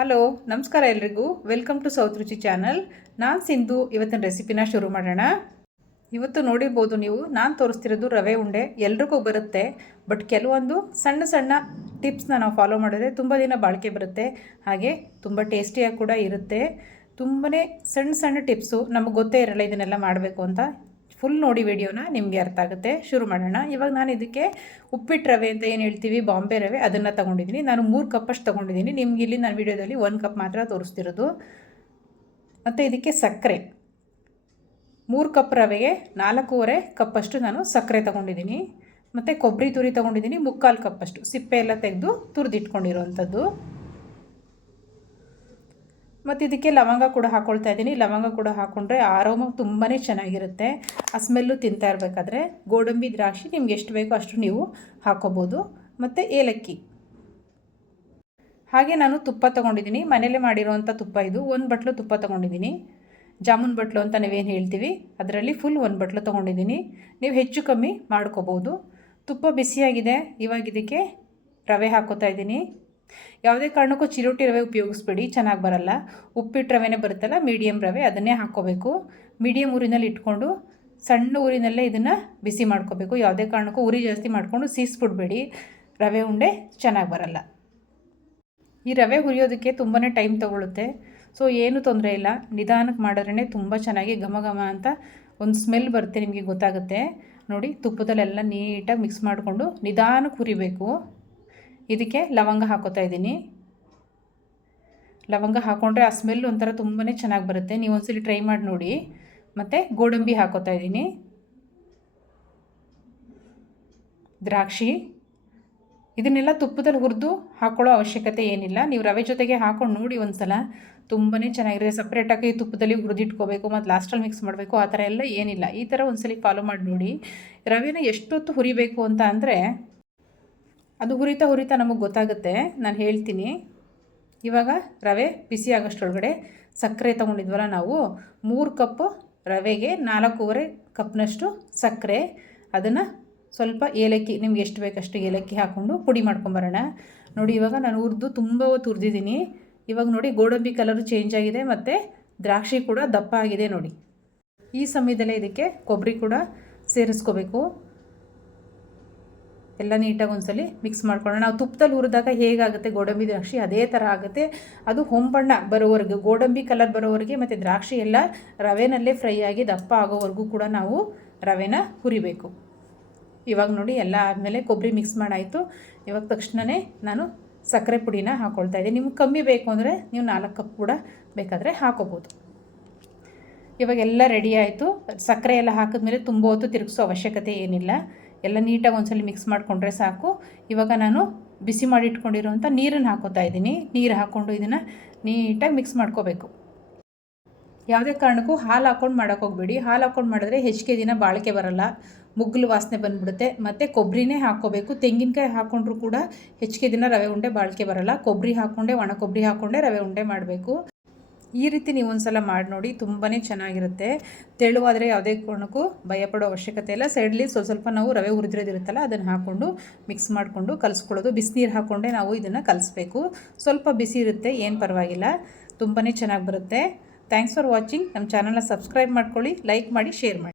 Hello ನಮಸ್ಕಾರ ಎಲ್ರಿಗೂ welcome to south ರುಚಿ ಚಾನಲ್. ನಾನು ಸಿಂಧು. ಇವತ್ತಿನ ರೆಸಿಪಿನ ಶುರು ಮಾಡೋಣ. ಇವತ್ತು ನೋಡಿರ್ಬೋದು ನೀವು, ನಾನು ತೋರಿಸ್ತಿರೋದು ರವೆ ಉಂಡೆ. ಎಲ್ರಿಗೂ ಬರುತ್ತೆ, ಬಟ್ ಕೆಲವೊಂದು ಸಣ್ಣ ಸಣ್ಣ ಟಿಪ್ಸ್ನ ನಾವು ಫಾಲೋ ಮಾಡಿದ್ರೆ ತುಂಬ ದಿನ ಬಾಳಿಕೆ ಬರುತ್ತೆ, ಹಾಗೆ ತುಂಬ ಟೇಸ್ಟಿಯಾಗಿ ಕೂಡ ಇರುತ್ತೆ. ತುಂಬನೇ ಸಣ್ಣ ಸಣ್ಣ ಟಿಪ್ಸು, ನಮಗೆ ಗೊತ್ತೇ ಇರಲ್ಲ ಇದನ್ನೆಲ್ಲ ಮಾಡಬೇಕು ಅಂತ. ಫುಲ್ ನೋಡಿ ವಿಡಿಯೋನ, ನಿಮಗೆ ಅರ್ಥ ಆಗುತ್ತೆ. ಶುರು ಮಾಡೋಣ. ಇವಾಗ ನಾನು ಇದಕ್ಕೆ ಉಪ್ಪಿಟ್ಟು ರವೆ ಅಂತ ಏನು ಹೇಳ್ತೀವಿ, ಬಾಂಬೆ ರವೆ, ಅದನ್ನು ತೊಗೊಂಡಿದ್ದೀನಿ. ನಾನು 3 ಕಪ್ಪಷ್ಟು ತೊಗೊಂಡಿದ್ದೀನಿ. ನಿಮ್ಗೆ ಇಲ್ಲಿ ನಾನು ವಿಡಿಯೋದಲ್ಲಿ 1 ಕಪ್ ಮಾತ್ರ ತೋರಿಸ್ತಿರೋದು. ಮತ್ತು ಇದಕ್ಕೆ ಸಕ್ಕರೆ 3 ಕಪ್ ರವೆಗೆ 4.25 ಕಪ್ಪಷ್ಟು ನಾನು ಸಕ್ಕರೆ ತೊಗೊಂಡಿದ್ದೀನಿ. ಮತ್ತು ಕೊಬ್ಬರಿ ತುರಿ ತೊಗೊಂಡಿದ್ದೀನಿ 3/4 ಕಪ್ಪಷ್ಟು, ಸಿಪ್ಪೆ ಎಲ್ಲ ತೆಗೆದು ತುರಿದಿಟ್ಕೊಂಡಿರೋವಂಥದ್ದು. ಮತ್ತು ಇದಕ್ಕೆ ಲವಂಗ ಕೂಡ ಹಾಕ್ಕೊಳ್ತಾ ಇದ್ದೀನಿ. ಲವಂಗ ಕೂಡ ಹಾಕ್ಕೊಂಡ್ರೆ ಆರೋಮ ತುಂಬಾ ಚೆನ್ನಾಗಿರುತ್ತೆ. ಆ ಸ್ಮೆಲ್ಲು ತಿಂತಾ ಇರಬೇಕಾದ್ರೆ. ಗೋಡಂಬಿ, ದ್ರಾಕ್ಷಿ ನಿಮ್ಗೆ ಎಷ್ಟು ಬೇಕೋ ಅಷ್ಟು ನೀವು ಹಾಕ್ಕೋಬೋದು. ಮತ್ತು ಏಲಕ್ಕಿ. ಹಾಗೆ ನಾನು ತುಪ್ಪ ತೊಗೊಂಡಿದ್ದೀನಿ, ಮನೇಲೇ ಮಾಡಿರೋವಂಥ ತುಪ್ಪ ಇದು. 1 ಬಟ್ಲು ತುಪ್ಪ ತೊಗೊಂಡಿದ್ದೀನಿ. ಜಾಮೂನ್ ಬಟ್ಲು ಅಂತ ನಾವೇನು ಹೇಳ್ತೀವಿ, ಅದರಲ್ಲಿ ಫುಲ್ 1 ಬಟ್ಲು ತೊಗೊಂಡಿದ್ದೀನಿ. ನೀವು ಹೆಚ್ಚು ಕಮ್ಮಿ ಮಾಡ್ಕೋಬೋದು. ತುಪ್ಪ ಬಿಸಿಯಾಗಿದೆ. ಇವಾಗ ಇದಕ್ಕೆ ರವೆ ಹಾಕ್ಕೋತಾ ಇದ್ದೀನಿ. ಯಾವುದೇ ಕಾರಣಕ್ಕೂ ಚಿರೋಟಿ ರವೆ ಉಪಯೋಗಿಸ್ಬೇಡಿ, ಚೆನ್ನಾಗಿ ಬರಲ್ಲ. ಉಪ್ಪಿಟ್ಟು ರವೆನೇ ಬರುತ್ತಲ್ಲ, ಮೀಡಿಯಮ್ ರವೆ, ಅದನ್ನೇ ಹಾಕ್ಕೋಬೇಕು. ಮೀಡಿಯಮ್ ಊರಿನಲ್ಲಿ ಇಟ್ಕೊಂಡು ಸಣ್ಣ ಊರಿನಲ್ಲೇ ಇದನ್ನು ಬಿಸಿ ಮಾಡ್ಕೋಬೇಕು. ಯಾವುದೇ ಕಾರಣಕ್ಕೂ ಉರಿ ಜಾಸ್ತಿ ಮಾಡಿಕೊಂಡು ಸೀಸ್ಬಿಡ್ಬೇಡಿ, ರವೆ ಉಂಡೆ ಚೆನ್ನಾಗಿ ಬರಲ್ಲ. ಈ ರವೆ ಹುರಿಯೋದಕ್ಕೆ ತುಂಬಾ ಟೈಮ್ ತೊಗೊಳುತ್ತೆ. ಸೊ ಏನೂ ತೊಂದರೆ ಇಲ್ಲ, ನಿಧಾನಕ್ಕೆ ಮಾಡಿದ್ರೇ ತುಂಬ ಚೆನ್ನಾಗಿ ಘಮ ಘಮ ಅಂತ ಒಂದು ಸ್ಮೆಲ್ ಬರುತ್ತೆ, ನಿಮಗೆ ಗೊತ್ತಾಗುತ್ತೆ. ನೋಡಿ, ತುಪ್ಪದಲ್ಲೆಲ್ಲ ನೀಟಾಗಿ ಮಿಕ್ಸ್ ಮಾಡಿಕೊಂಡು ನಿಧಾನಕ್ಕೆ ಹುರಿಬೇಕು. ಇದಕ್ಕೆ ಲವಂಗ ಹಾಕೋತಾ ಇದ್ದೀನಿ. ಲವಂಗ ಹಾಕ್ಕೊಂಡ್ರೆ ಆ ಸ್ಮೆಲ್ ಒಂಥರ ತುಂಬಾ ಚೆನ್ನಾಗಿ ಬರುತ್ತೆ. ನೀವು ಒಂದ್ಸಲಿ ಟ್ರೈ ಮಾಡಿ ನೋಡಿ. ಮತ್ತು ಗೋಡಂಬಿ ಹಾಕೋತಾ ಇದ್ದೀನಿ. ದ್ರಾಕ್ಷಿ, ಇದನ್ನೆಲ್ಲ ತುಪ್ಪದಲ್ಲಿ ಹುರಿದು ಹಾಕ್ಕೊಳ್ಳೋ ಅವಶ್ಯಕತೆ ಏನಿಲ್ಲ. ನೀವು ರವೆ ಜೊತೆಗೆ ಹಾಕ್ಕೊಂಡು ನೋಡಿ ಒಂದು ಸಲ, ತುಂಬಾ ಚೆನ್ನಾಗಿರುತ್ತೆ. ಸಪ್ರೇಟಾಗಿ ತುಪ್ಪದಲ್ಲಿ ಹುರಿದಿಟ್ಕೋಬೇಕು ಮತ್ತು ಲಾಸ್ಟಲ್ಲಿ ಮಿಕ್ಸ್ ಮಾಡಬೇಕು, ಆ ಥರ ಎಲ್ಲ ಏನಿಲ್ಲ. ಈ ಥರ ಒಂದ್ಸಲಿ ಫಾಲೋ ಮಾಡಿ ನೋಡಿ. ರವೆನ ಎಷ್ಟೊತ್ತು ಹುರಿಬೇಕು ಅಂತ ಅಂದರೆ, ಅದು ಹುರಿತಾ ಹುರಿತಾ ನಮಗೆ ಗೊತ್ತಾಗುತ್ತೆ. ನಾನು ಹೇಳ್ತೀನಿ. ಇವಾಗ ರವೆ ಬಿಸಿ ಆಗೋಷ್ಟರೊಳಗಡೆ ಸಕ್ಕರೆ ತೊಗೊಂಡಿದ್ವಲ್ಲ ನಾವು, 3 ಕಪ್ಪು ರವೆಗೆ 4.25 ಕಪ್ನಷ್ಟು ಸಕ್ಕರೆ, ಅದನ್ನು ಸ್ವಲ್ಪ ಏಲಕ್ಕಿ, ನಿಮ್ಗೆ ಎಷ್ಟು ಬೇಕಷ್ಟು ಏಲಕ್ಕಿ ಹಾಕ್ಕೊಂಡು ಪುಡಿ ಮಾಡ್ಕೊಂಬರೋಣ. ನೋಡಿ, ಇವಾಗ ನಾನು ಹುರಿದು ತುಂಬ ಹೊತ್ತು ಹುರಿದಿದ್ದೀನಿ. ಇವಾಗ ನೋಡಿ, ಗೋಡಂಬಿ ಕಲರು ಚೇಂಜ್ ಆಗಿದೆ ಮತ್ತು ದ್ರಾಕ್ಷಿ ಕೂಡ ದಪ್ಪ ಆಗಿದೆ ನೋಡಿ. ಈ ಸಮಯದಲ್ಲೇ ಇದಕ್ಕೆ ಕೊಬ್ಬರಿ ಕೂಡ ಸೇರಿಸ್ಕೋಬೇಕು. ಎಲ್ಲ ನೀಟಾಗಿ ಒಂದ್ಸಲಿ ಮಿಕ್ಸ್ ಮಾಡ್ಕೊಳ್ಳೋಣ. ನಾವು ತುಪ್ಪದಲ್ಲಿ ಹುರಿದಾಗ ಹೇಗಾಗುತ್ತೆ ಗೋಡಂಬಿ ದ್ರಾಕ್ಷಿ, ಅದೇ ಥರ ಆಗುತ್ತೆ. ಅದು ಹೊಂಬಣ್ಣ ಬರೋವರೆಗೆ, ಗೋಡಂಬಿ ಕಲರ್ ಬರೋವರೆಗೆ ಮತ್ತು ದ್ರಾಕ್ಷಿ ಎಲ್ಲ ರವೆನಲ್ಲೇ ಫ್ರೈ ಆಗಿ ದಪ್ಪ ಆಗೋವರೆಗೂ ಕೂಡ ನಾವು ರವೆನ ಹುರಿಬೇಕು. ಇವಾಗ ನೋಡಿ, ಎಲ್ಲ ಆದಮೇಲೆ ಕೊಬ್ಬರಿ ಮಿಕ್ಸ್ ಮಾಡಾಯಿತು. ಇವಾಗ ತಕ್ಷಣವೇ ನಾನು ಸಕ್ಕರೆ ಪುಡಿನ ಹಾಕ್ಕೊಳ್ತಾ ಇದ್ದೀನಿ. ನಿಮ್ಗೆ ಕಮ್ಮಿ ಬೇಕು ಅಂದರೆ ನೀವು 4 ಕಪ್ ಕೂಡ ಬೇಕಾದರೆ ಹಾಕೋಬೋದು. ಇವಾಗ ಎಲ್ಲ ರೆಡಿ ಆಯಿತು. ಸಕ್ಕರೆ ಎಲ್ಲ ಹಾಕಿದ್ಮೇಲೆ ತುಂಬ ಹೊತ್ತು ತಿರುಗಿಸೋ ಅವಶ್ಯಕತೆ ಏನಿಲ್ಲ. ಎಲ್ಲ ನೀಟಾಗಿ ಒಂದ್ಸಲಿ ಮಿಕ್ಸ್ ಮಾಡಿಕೊಂಡ್ರೆ ಸಾಕು. ಇವಾಗ ನಾನು ಬಿಸಿ ಮಾಡಿ ಇಟ್ಕೊಂಡಿರೋಂಥ ನೀರನ್ನು ಹಾಕೋತಾ ಇದ್ದೀನಿ. ನೀರು ಹಾಕ್ಕೊಂಡು ಇದನ್ನು ನೀಟಾಗಿ ಮಿಕ್ಸ್ ಮಾಡ್ಕೋಬೇಕು. ಯಾವುದೇ ಕಾರಣಕ್ಕೂ ಹಾಲು ಹಾಕ್ಕೊಂಡು ಮಾಡೋಕ್ಕೆ ಹೋಗಬೇಡಿ. ಹಾಲು ಹಾಕ್ಕೊಂಡು ಮಾಡಿದ್ರೆ ಹೆಚ್ಚಿಗೆ ದಿನ ಬಾಳಿಕೆ ಬರಲ್ಲ, ಮುಗ್ಗಲು ವಾಸನೆ ಬಂದುಬಿಡುತ್ತೆ. ಮತ್ತು ಕೊಬ್ಬರಿನೇ ಹಾಕ್ಕೋಬೇಕು. ತೆಂಗಿನಕಾಯಿ ಹಾಕ್ಕೊಂಡ್ರೂ ಕೂಡ ಹೆಚ್ಚಿಗೆ ದಿನ ರವೆ ಉಂಡೆ ಬಾಳಿಕೆ ಬರಲ್ಲ. ಕೊಬ್ಬರಿ ಹಾಕ್ಕೊಂಡೆ, ಒಣ ಕೊಬ್ಬರಿ ಹಾಕ್ಕೊಂಡೆ ರವೆ ಉಂಡೆ ಮಾಡಬೇಕು. ಈ ರೀತಿ ನೀವು ಒಂದು ಸಲ ಮಾಡಿ ನೋಡಿ, ತುಂಬಾ ಚೆನ್ನಾಗಿರುತ್ತೆ. ತೆಳುವಾದರೆ ಯಾವುದೇ ಕಾರಣಕ್ಕೂ ಭಯಪಡೋ ಅವಶ್ಯಕತೆ ಇಲ್ಲ. ಸೈಡ್ಲಿ ಸ್ವಲ್ಪ ನಾವು ರವೆ ಹುರಿದಿರೋದಿರುತ್ತಲ್ಲ, ಅದನ್ನು ಹಾಕ್ಕೊಂಡು ಮಿಕ್ಸ್ ಮಾಡಿಕೊಂಡು ಕಲಿಸ್ಕೊಳ್ಳೋದು. ಬಿಸಿನೀರು ಹಾಕ್ಕೊಂಡೆ ನಾವು ಇದನ್ನು ಕಲಿಸ್ಬೇಕು. ಸ್ವಲ್ಪ ಬಿಸಿ ಇರುತ್ತೆ, ಏನು ಪರವಾಗಿಲ್ಲ, ತುಂಬಾ ಚೆನ್ನಾಗಿ ಬರುತ್ತೆ. Thanks for watching. ನಮ್ಮ ಚಾನಲ್ನ ಸಬ್ಸ್ಕ್ರೈಬ್ ಮಾಡ್ಕೊಳ್ಳಿ, ಲೈಕ್ ಮಾಡಿ, ಶೇರ್ ಮಾಡಿ.